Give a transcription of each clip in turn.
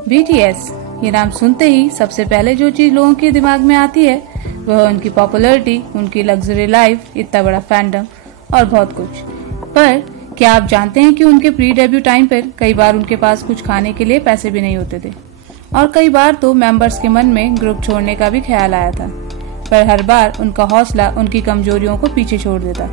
BTS, ये नाम सुनते ही सबसे पहले जो चीज लोगों के दिमाग में आती है वह उनकी पॉपुलैरिटी, उनकी लग्जरी लाइफ, इतना बड़ा फैंडम और बहुत कुछ। पर क्या आप जानते हैं कि उनके प्री डेब्यू टाइम पर कई बार उनके पास कुछ खाने के लिए पैसे भी नहीं होते थे और कई बार तो मेंबर्स के मन में ग्रुप छोड़ने का भी ख्याल आया था। पर हर बार उनका हौसला उनकी कमजोरियों को पीछे छोड़ देता।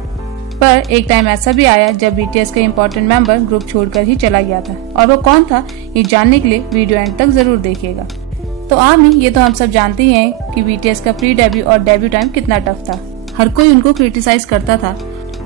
पर एक टाइम ऐसा भी आया जब BTS का इम्पोर्टेंट मेंबर ग्रुप छोड़कर ही चला गया था, और वो कौन था ये जानने के लिए वीडियो एंड तक जरूर देखिएगा। तो आर्मी, ये तो हम सब जानते ही हैं कि BTS का प्री डेब्यू और डेब्यू टाइम कितना टफ था। हर कोई उनको क्रिटिसाइज करता था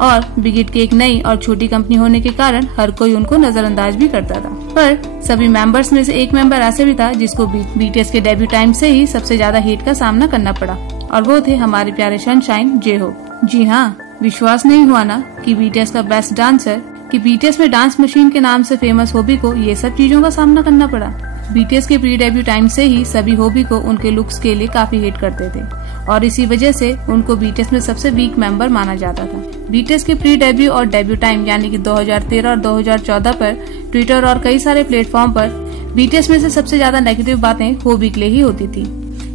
और बिग हिट की एक नई और छोटी कंपनी होने के कारण हर कोई उनको नजरअंदाज भी करता था। पर सभी मेंबर्स में से एक मेंबर ऐसे भी था जिसको BTS के डेब्यू टाइम से ही सबसे ज्यादा हेट का सामना करना पड़ा, और वो थे हमारे प्यारे सनशाइन J-Hope। जी हाँ, विश्वास नहीं हुआ ना कि BTS का बेस्ट डांसर, कि BTS में डांस मशीन के नाम से फेमस होबी को ये सब चीजों का सामना करना पड़ा। BTS के प्री डेब्यू टाइम से ही सभी होबी को उनके लुक्स के लिए काफी हेट करते थे और इसी वजह से उनको BTS में सबसे वीक मेंबर माना जाता था। BTS के प्री डेब्यू और डेब्यू टाइम यानी कि 2013 और 2014 पर ट्विटर और कई सारे प्लेटफॉर्म पर BTS में से सबसे ज्यादा नेगेटिव बातें होबी के लिए ही होती थी।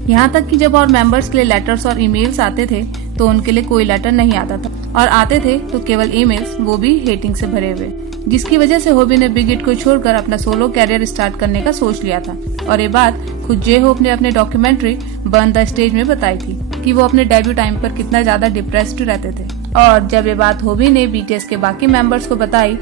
यहाँ तक कि जब और मेंबर्स के लिए लेटर्स और ईमेल्स आते थे तो उनके लिए कोई लेटर नहीं आता था, और आते थे तो केवल ईमेल्स, वो भी हेटिंग से भरे हुए, जिसकी वजह से होबी ने बिग हिट को छोड़कर अपना सोलो कैरियर स्टार्ट करने का सोच लिया था। और ये बात खुद J-Hope ने अपने डॉक्यूमेंट्री बर्न द स्टेज में बताई थी कि वो अपने डेब्यू टाइम पर कितना ज्यादा डिप्रेस्ड रहते थे। और जब ये बात होबी ने BTS के बाकी मेंबर्स को बताई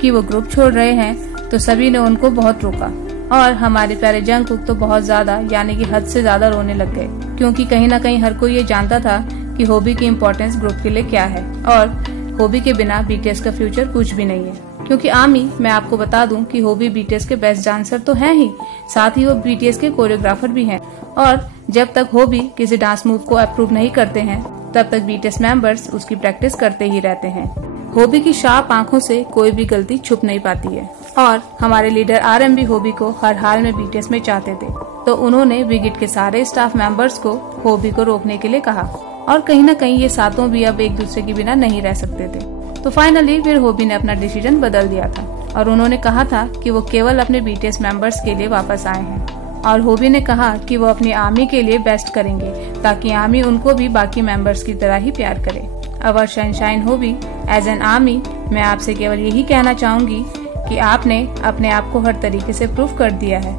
कि वो ग्रुप छोड़ रहे हैं तो सभी ने उनको बहुत रोका, और हमारे प्यारे जंगकुक तो बहुत ज्यादा यानी कि हद से ज्यादा रोने लग गए, क्योंकि कहीं ना कहीं हर कोई ये जानता था कि होबी की इम्पोर्टेंस ग्रुप के लिए क्या है, और होबी के बिना BTS का फ्यूचर कुछ भी नहीं है। क्योंकि आमी, मैं आपको बता दूं कि होबी BTS के बेस्ट डांसर तो हैं ही, साथ ही वो BTS के कोरियोग्राफर भी हैं, और जब तक होबी किसी डांस मूव को अप्रूव नहीं करते हैं तब तक BTS मेंबर्स उसकी प्रैक्टिस करते ही रहते हैं। होबी की शार्प आंखों से कोई भी गलती छुप नहीं पाती है, और हमारे लीडर RM भी होबी को हर हाल में BTS में चाहते थे, तो उन्होंने बिग हिट के सारे स्टाफ मेंबर्स को होबी को रोकने के लिए कहा, और कहीं न कहीं ये सातों भी अब एक दूसरे के बिना नहीं रह सकते थे। तो फाइनली फिर होबी ने अपना डिसीजन बदल दिया था, और उन्होंने कहा था कि वो केवल अपने BTS मेंबर्स के लिए वापस आए हैं, और होबी ने कहा कि वो अपनी आर्मी के लिए बेस्ट करेंगे ताकि आर्मी उनको भी बाकी मेंबर्स की तरह ही प्यार करे। Our sunshine Hobi, as an army, मैं आपसे केवल यही कहना चाहूंगी कि आपने अपने आप को हर तरीके से प्रूव कर दिया है,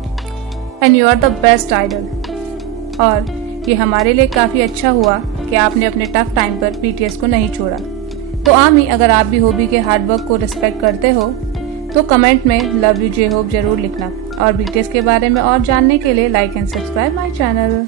and you are the best idol. और ये हमारे लिए काफी अच्छा हुआ कि आपने अपने टफ टाइम पर BTS को नहीं छोड़ा। तो आर्मी, अगर आप भी होबी के हार्डवर्क को रिस्पेक्ट करते हो तो कमेंट में लव यू J-Hope जरूर लिखना, और BTS के बारे में और जानने के लिए like and subscribe my channel.